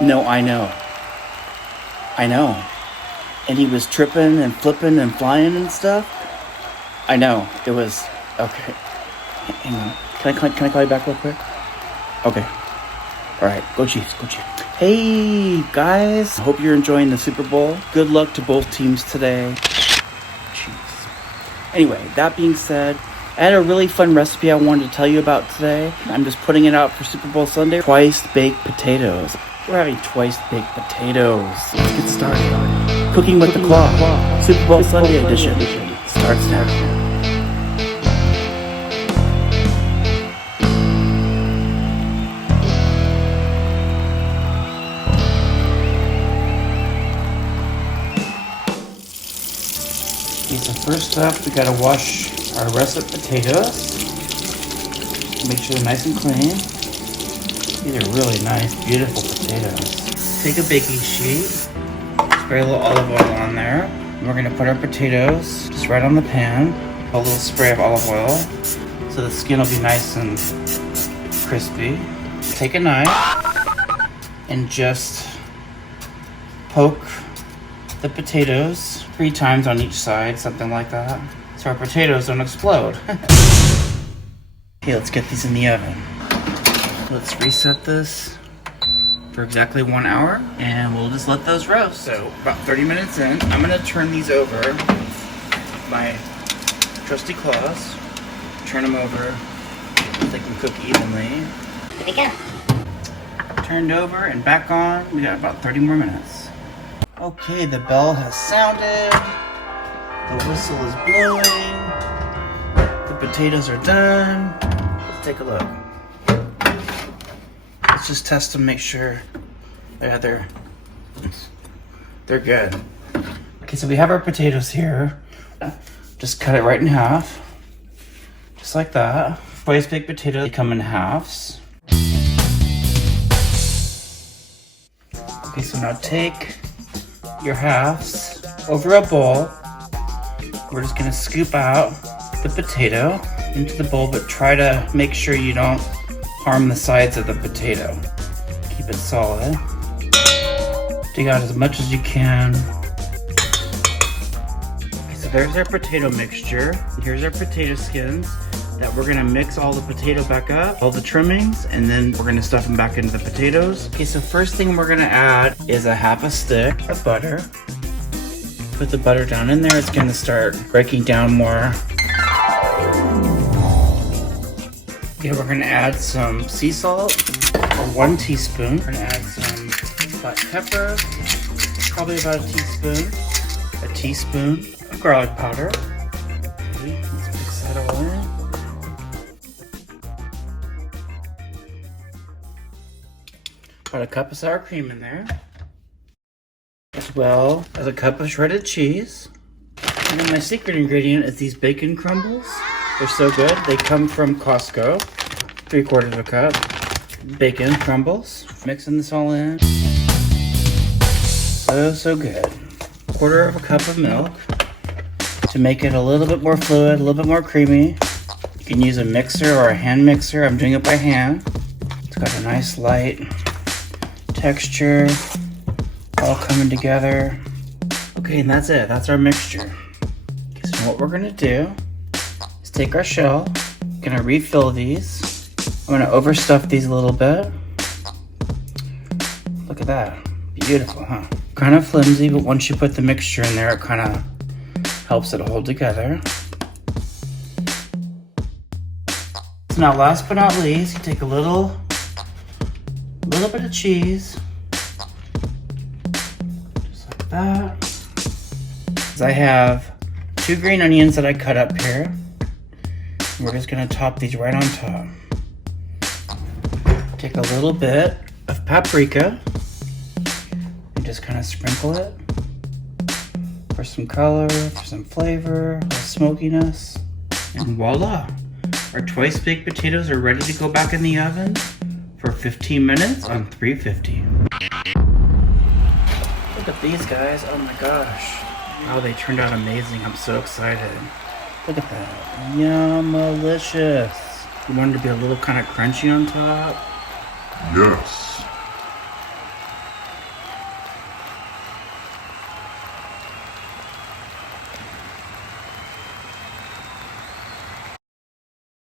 No, I know. I know. And he was tripping and flipping and flying and stuff. I know. It was... Okay. Hang on. Can I call you back real quick? Okay. Alright. Go Chiefs. Go Chiefs. Hey, guys. Hope you're enjoying the Super Bowl. Good luck to both teams today. Chiefs. Anyway, that being said, I had a really fun recipe I wanted to tell you about today. I'm just putting it out for Super Bowl Sunday. Twice baked potatoes. We're having twice baked potatoes. Let's get started. Cooking with the Claw. Super Bowl Sunday edition starts now. Okay, so first up, we gotta wash our russet potatoes. Make sure they're nice and clean. These are really nice, beautiful potatoes. Take a baking sheet, spray a little olive oil on there. And we're gonna put our potatoes just right on the pan. A little spray of olive oil so the skin will be nice and crispy. Take a knife and just poke the potatoes 3 times on each side, something like that, so our potatoes don't explode. Okay, let's get these in the oven. Let's reset this for exactly 1 hour, and we'll just let those roast. So about 30 minutes in, I'm gonna turn these over with my trusty claws. Turn them over so they can cook evenly. There we go. Turned over and back on. We got about 30 more minutes. Okay, the bell has sounded. The whistle is blowing. The potatoes are done. Let's take a look. Let's just test them, make sure they're good. Okay, so we have our potatoes here. Just cut it right in half. Just like that. Twice baked potatoes, they come in halves. Okay, so now take your halves over a bowl. We're just gonna scoop out the potato into the bowl, but try to make sure you don't harm the sides of the potato. Keep it solid. Dig out as much as you can. Okay, so there's our potato mixture. Here's our potato skins that we're gonna mix all the potato back up, all the trimmings, and then we're gonna stuff them back into the potatoes. Okay, so first thing we're gonna add is a half a stick of butter. Put the butter down in there. It's gonna start breaking down more. Okay, we're gonna add some sea salt, or 1 teaspoon. We're gonna add some black pepper, probably about a teaspoon of garlic powder. Okay, let's mix that all in. About a cup of sour cream in there, as well as a cup of shredded cheese. And then my secret ingredient is these bacon crumbles. They're so good. They come from Costco. 3/4 of a cup. Bacon crumbles. Mixing this all in. So good. 1/4 of a cup of milk to make it a little bit more fluid, a little bit more creamy. You can use a mixer or a hand mixer. I'm doing it by hand. It's got a nice light texture, all coming together. Okay, and that's it. That's our mixture. Okay, so what we're gonna do is take our shell, gonna refill these. I'm gonna overstuff these a little bit. Look at that, beautiful, huh? Kind of flimsy, but once you put the mixture in there, it kind of helps it hold together. So now, last but not least, you take a little bit of cheese, just like that. I have 2 green onions that I cut up here. We're just gonna top these right on top. Take a little bit of paprika and just kind of sprinkle it for some color, for some flavor, a little smokiness, and voila! Our twice baked potatoes are ready to go back in the oven for 15 minutes on 350. Look at these guys, oh my gosh. Wow, they turned out amazing. I'm so excited. Look at that. Yum-malicious. You want it to be a little kind of crunchy on top? Yes.